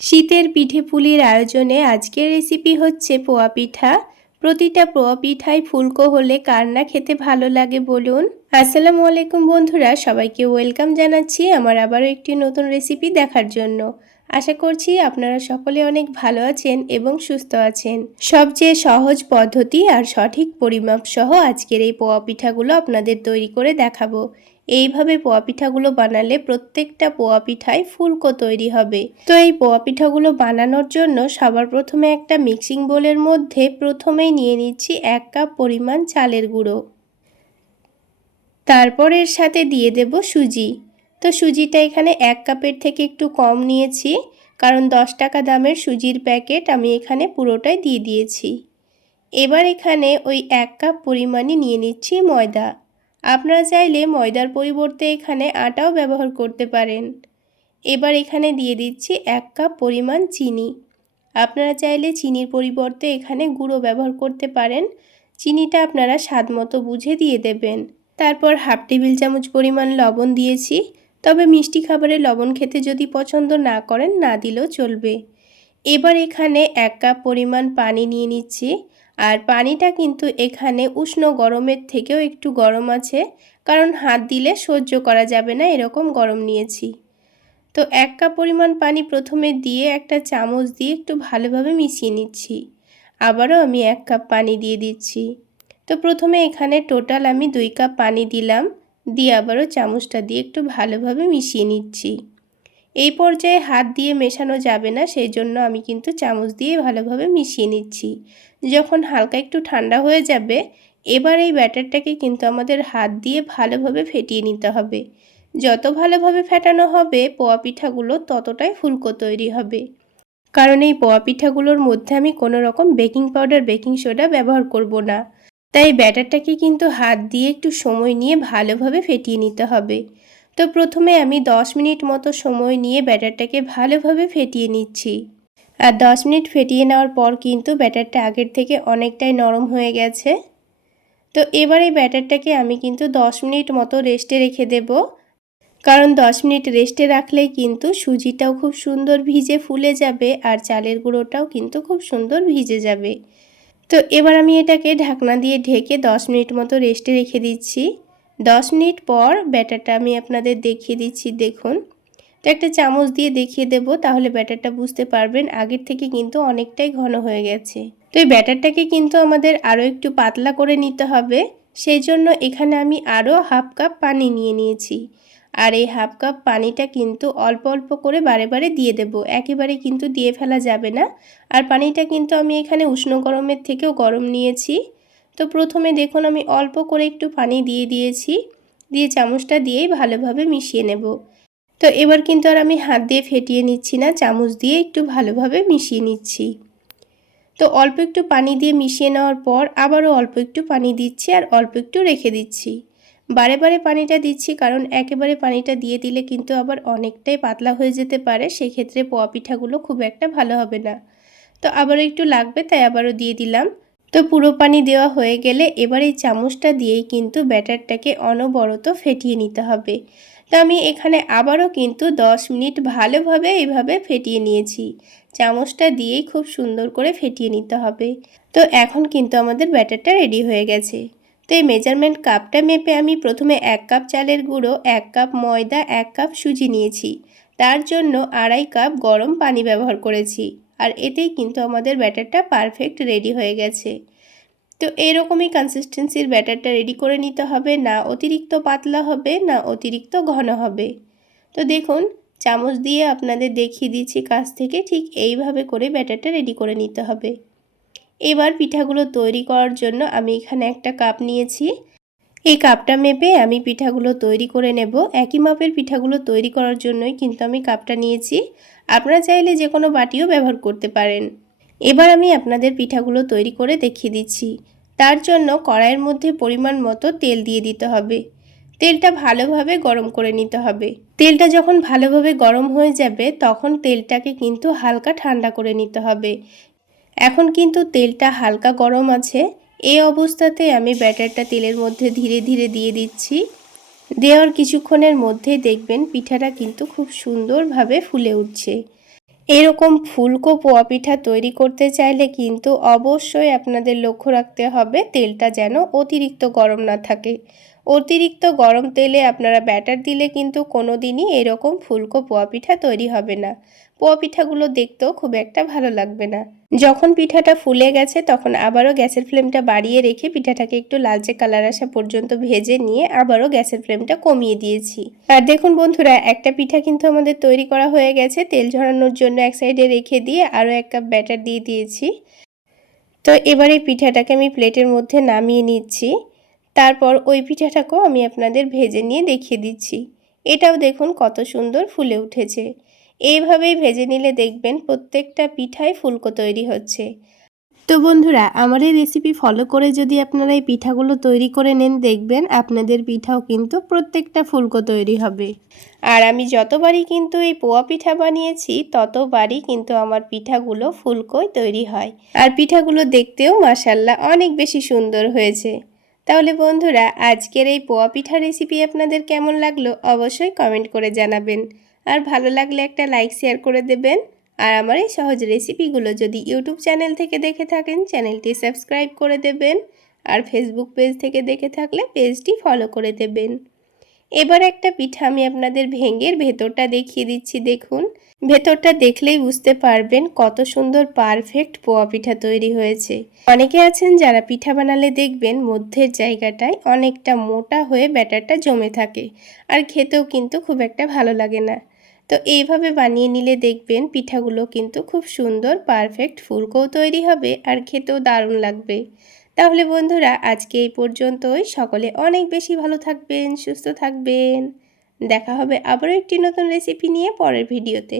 শীতের পিঠে পুলির আয়োজনে আজকের রেসিপি হচ্ছে পোয়া পিঠা। প্রতিটা পোয়া পিঠাই ফুলকো হলে কার না খেতে ভালো লাগে বলুন। আসসালামু আলাইকুম বন্ধুরা, সবাইকে ওয়েলকাম জানাচ্ছি আমার আবারও একটি নতুন রেসিপি দেখার জন্য। আশা করছি আপনারা সকলে অনেক ভালো আছেন এবং সুস্থ আছেন। সবচেয়ে সহজ পদ্ধতি আর সঠিক পরিমাপ সহ আজকের এই পোয়া পিঠাগুলো আপনাদের তৈরি করে দেখাবো। এইভাবে পোয়া পিঠাগুলো বানালে প্রত্যেকটা পোয়া পিঠায় ফুলকো তৈরি হবে। তো এই পোয়া পিঠাগুলো বানানোর জন্য সবার প্রথমে একটা মিক্সিং বোলের মধ্যে প্রথমেই নিয়ে নিচ্ছি এক কাপ পরিমাণ চালের গুঁড়ো। তারপর এর সাথে দিয়ে দেব সুজি। তো সুজিটা এখানে এক কাপের থেকে একটু কম নিয়েছি, কারণ দশ টাকা দামের সুজির প্যাকেট আমি এখানে পুরোটাই দিয়ে দিয়েছি। এবার এখানে ওই এক কাপ পরিমাণে নিয়ে নিচ্ছি ময়দা। আপনারা চাইলে ময়দার পরিবর্তে এখানে আটাও ব্যবহার করতে পারেন। এবার এখানে দিয়ে দিচ্ছি এক কাপ পরিমাণ চিনি। আপনারা চাইলে চিনির পরিবর্তে এখানে গুঁড়ো ব্যবহার করতে পারেন। চিনিটা আপনারা স্বাদ মতো বুঝে দিয়ে দেবেন। তারপর হাফ টেবিল চামচ পরিমাণ লবণ দিয়েছি। তবে মিষ্টি খাবারে লবণ খেতে যদি পছন্দ না করেন, না দিলেও চলবে। এবার এখানে এক কাপ পরিমাণ পানি নিয়ে নিচ্ছি। আর পানিটা কিন্তু এখানে উষ্ণ গরমের থেকেও একটু গরম আছে, কারণ হাত দিলে সহ্য করা যাবে না, এরকম গরম নিয়েছি। তো এক কাপ পরিমাণ পানি প্রথমে দিয়ে একটা চামচ দিয়ে একটু ভালোভাবে মিশিয়ে নিচ্ছি। আবারও আমি এক কাপ পানি দিয়ে দিচ্ছি। তো প্রথমে এখানে টোটাল আমি দুই কাপ পানি দিলাম, দিয়ে আবারও চামচটা দিয়ে একটু ভালোভাবে মিশিয়ে নিচ্ছি। এই পর্যায়ে হাত দিয়ে মেশানো যাবে না সেই জন্য আমি কিন্তু চামচ দিয়ে ভালোভাবে মিশিয়ে নিচ্ছি। যখন হালকা একটু ঠান্ডা হয়ে যাবে, এবার এই ব্যাটারটাকে কিন্তু আমাদের হাত দিয়ে ভালোভাবে ফেটিয়ে নিতে হবে। যত ভালোভাবে ফেটানো হবে, পোয়া পিঠাগুলো ততটাই ফুলকো তৈরি হবে। কারণ এই পোয়া পিঠাগুলোর মধ্যে আমি কোনো রকম বেকিং পাউডার, বেকিং সোডা ব্যবহার করব না। তাই ব্যাটারটাকে কিন্তু হাত দিয়ে একটু সময় নিয়ে ভালোভাবে ফেটিয়ে নিতে হবে। তো প্রথমে আমি 10 মিনিট মতো সময় নিয়ে ব্যাটারটাকে ভালোভাবে ফেটিয়ে নিচ্ছি। আর 10 মিনিট ফেটিয়ে নেওয়ার পর কিন্তু ব্যাটারটা আগের থেকে অনেকটাই নরম হয়ে গেছে। তো এবার এই ব্যাটারটাকে আমি কিন্তু 10 মিনিট মতো রেস্টে রেখে দেব। কারণ 10 মিনিট রেস্টে রাখলেই কিন্তু সুজিটাও খুব সুন্দর ভিজে ফুলে যাবে আর চালের গুঁড়োটাও কিন্তু খুব সুন্দর ভিজে যাবে। তো এবার আমি এটাকে ঢাকনা দিয়ে ঢেকে 10 মিনিট মতো রেস্টে রেখে দিচ্ছি। দশ মিনিট পর ব্যাটারটা আমি আপনাদের দেখিয়ে দিচ্ছি, দেখুন। তো একটা চামচ দিয়ে দেখিয়ে দেব, তাহলে ব্যাটারটা বুঝতে পারবেন আগের থেকে কিন্তু অনেকটাই ঘন হয়ে গেছে। তো এই ব্যাটারটাকে কিন্তু আমাদের আরও একটু পাতলা করে নিতে হবে সেই জন্য এখানে আমি আরও হাফ কাপ পানি নিয়ে নিয়েছি। আর এই হাফ কাপ পানিটা কিন্তু অল্প অল্প করে বারে বারে দিয়ে দেব, একেবারে কিন্তু দিয়ে ফেলা যাবে না। আর পানিটা কিন্তু আমি এখানে উষ্ণ গরমের থেকেও গরম নিয়েছি। তো প্রথমে দেখুন আমি অল্প করে একটু পানি দিয়ে দিয়েছি, দিয়ে চামচটা দিয়েই ভালোভাবে মিশিয়ে নেব। তো এবার কিন্তু আর আমি হাত দিয়ে ফেটিয়ে নিচ্ছি না, চামচ দিয়ে একটু ভালোভাবে মিশিয়ে নিচ্ছি। তো অল্প একটু পানি দিয়ে মিশিয়ে নেওয়ার পর আবারও অল্প একটু পানি দিচ্ছি আর অল্প একটু রেখে দিচ্ছি। বারে বারে পানিটা দিচ্ছি কারণ একেবারে পানিটা দিয়ে দিলে কিন্তু আবার অনেকটাই পাতলা হয়ে যেতে পারে, সেক্ষেত্রে পোয়া পিঠাগুলো খুব একটা ভালো হবে না। তো আবারও একটু লাগবে তাই আবারও দিয়ে দিলাম। তো পুরো পানি দেওয়া হয়ে গেলে এবার এই চামচটা দিয়েই কিন্তু ব্যাটারটাকে অনবরত ফেটিয়ে নিতে হবে। তো আমি এখানে আবারও কিন্তু 10 মিনিট ভালোভাবে এইভাবে ফেটিয়ে নিয়েছি। চামচটা দিয়েই খুব সুন্দর করে ফেটিয়ে নিতে হবে। তো এখন কিন্তু আমাদের ব্যাটারটা রেডি হয়ে গেছে। তো এই মেজারমেন্ট কাপটা মেপে আমি প্রথমে এক কাপ চালের গুঁড়ো, এক কাপ ময়দা, এক কাপ সুজি নিয়েছি। তার জন্য আড়াই কাপ গরম পানি ব্যবহার করেছি। আর এতেই কিন্তু আমাদের ব্যাটারটা পারফেক্ট রেডি হয়ে গেছে। তো এরকমই কনসিস্টেন্সির ব্যাটারটা রেডি করে নিতে হবে, না অতিরিক্ত পাতলা হবে, না অতিরিক্ত ঘন হবে। তো দেখুন, চামচ দিয়ে আপনাদের দেখিয়ে দিচ্ছি কাছ থেকে ঠিক এইভাবে করে ব্যাটারটা রেডি করে নিতে হবে। এবার পিঠাগুলো তৈরি করার জন্য আমি এখানে একটা কাপ নিয়েছি। এই কাপটা মেপে আমি পিঠাগুলো তৈরি করে নেব। একই মাপের পিঠাগুলো তৈরি করার জন্যই কিন্তু আমি কাপটা নিয়েছি। আপনারা চাইলে যে কোনো বাটিও ব্যবহার করতে পারেন। এবার আমি আপনাদের পিঠাগুলো তৈরি করে দেখিয়ে দিচ্ছি। তার জন্য কড়াইয়ের মধ্যে পরিমাণ মতো তেল দিয়ে দিতে হবে। তেলটা ভালোভাবে গরম করে নিতে হবে। তেলটা যখন ভালোভাবে গরম হয়ে যাবে, তখন তেলটাকে কিন্তু হালকা ঠান্ডা করে নিতে হবে। এখন কিন্তু তেলটা হালকা গরম আছে। এই অবস্থাতে আমি ব্যাটারটা তেলের মধ্যে ধীরে ধীরে দিয়ে দিচ্ছি। দেওয়ার কিছুক্ষণের মধ্যেই দেখবেন পিঠাটা কিন্তু খুব সুন্দরভাবে ফুলে উঠছে। এরকম ফুলকো পোয়া পিঠা তৈরি করতে চাইলে কিন্তু অবশ্যই আপনাদের লক্ষ্য রাখতে হবে তেলটা যেন অতিরিক্ত গরম না থাকে। অতিরিক্ত গরম তেলে আপনারা ব্যাটার দিলে কিন্তু কোনো দিনই এরকম ফুলকো পোয়া পিঠা তৈরি হবে না। পোয়া পিঠাগুলো দেখতেও খুব একটা ভালো লাগবে না। যখন পিঠাটা ফুলে গেছে, তখন আবারও গ্যাসের ফ্লেমটা বাড়িয়ে রেখে পিঠাটাকে একটু লালচে কালার আসা পর্যন্ত ভেজে নিয়ে আবারও গ্যাসের ফ্লেমটা কমিয়ে দিয়েছি। আর দেখুন বন্ধুরা, একটা পিঠা কিন্তু আমাদের তৈরি করা হয়ে গেছে। তেল ঝরানোর জন্য এক সাইডে রেখে দিয়ে আরও এক কাপ ব্যাটার দিয়ে দিয়েছি। তো এবার এই পিঠাটাকে আমি প্লেটের মধ্যে নামিয়ে নিচ্ছি। তারপর ওই পিঠাটাকেও আমি আপনাদের ভেজে নিয়ে দেখিয়ে দিচ্ছি। এটাও দেখুন কত সুন্দর ফুলে উঠেছে। এইভাবেই ভেজে নিলে দেখবেন প্রত্যেকটা পিঠাই ফুলকো তৈরি হচ্ছে। তো বন্ধুরা আমার এই রেসিপি ফলো করে যদি আপনারা এই পিঠাগুলো তৈরি করে নেন দেখবেন আপনাদের পিঠাও কিন্তু প্রত্যেকটা ফুলকো তৈরি হবে। আর আমি যতবারই কিন্তু এই পোয়া পিঠা বানিয়েছি ততবারই কিন্তু আমার পিঠাগুলো ফুলকোই তৈরি হয়। আর পিঠাগুলো দেখতেও মাসাল্লাহ অনেক বেশি সুন্দর হয়েছে। তাহলে বন্ধুরা আজকের এই পোয়া পিঠা রেসিপি আপনাদের কেমন লাগল অবশ্যই কমেন্ট করে জানাবেন। আর ভালো লাগলে একটা লাইক শেয়ার করে দেবেন। আর আমার এই সহজ রেসিপিগুলো যদি ইউটিউব চ্যানেল থেকে দেখে থাকেন চ্যানেলটি সাবস্ক্রাইব করে দেবেন। আর ফেসবুক পেজ থেকে দেখে থাকলে পেজটি ফলো করে দেবেন। এবার একটা পিঠা আমি আপনাদের ভেঙের ভেতরটা দেখিয়ে দিচ্ছি, দেখুন। ভেতরটা দেখলেই বুঝতে পারবেন কত সুন্দর পারফেক্ট পোয়া পিঠা তৈরি হয়েছে। অনেকে আছেন যারা পিঠা বানালে দেখবেন মধ্যের জায়গাটায় অনেকটা মোটা হয়ে ব্যাটারটা জমে থাকে। আর খেতেও কিন্তু খুব একটা ভালো লাগে না। তো এইভাবে বানিয়ে নিলে দেখবেন পিঠাগুলো কিন্তু খুব সুন্দর পারফেক্ট ফুলকোও তৈরি হবে আর খেতেও দারুণ লাগবে। তাহলে বন্ধুরা, আজকে এই পর্যন্তই। সকলে অনেক বেশি ভালো থাকবেন, সুস্থ থাকবেন। দেখা হবে আবারও একটি নতুন রেসিপি নিয়ে পরের ভিডিওতে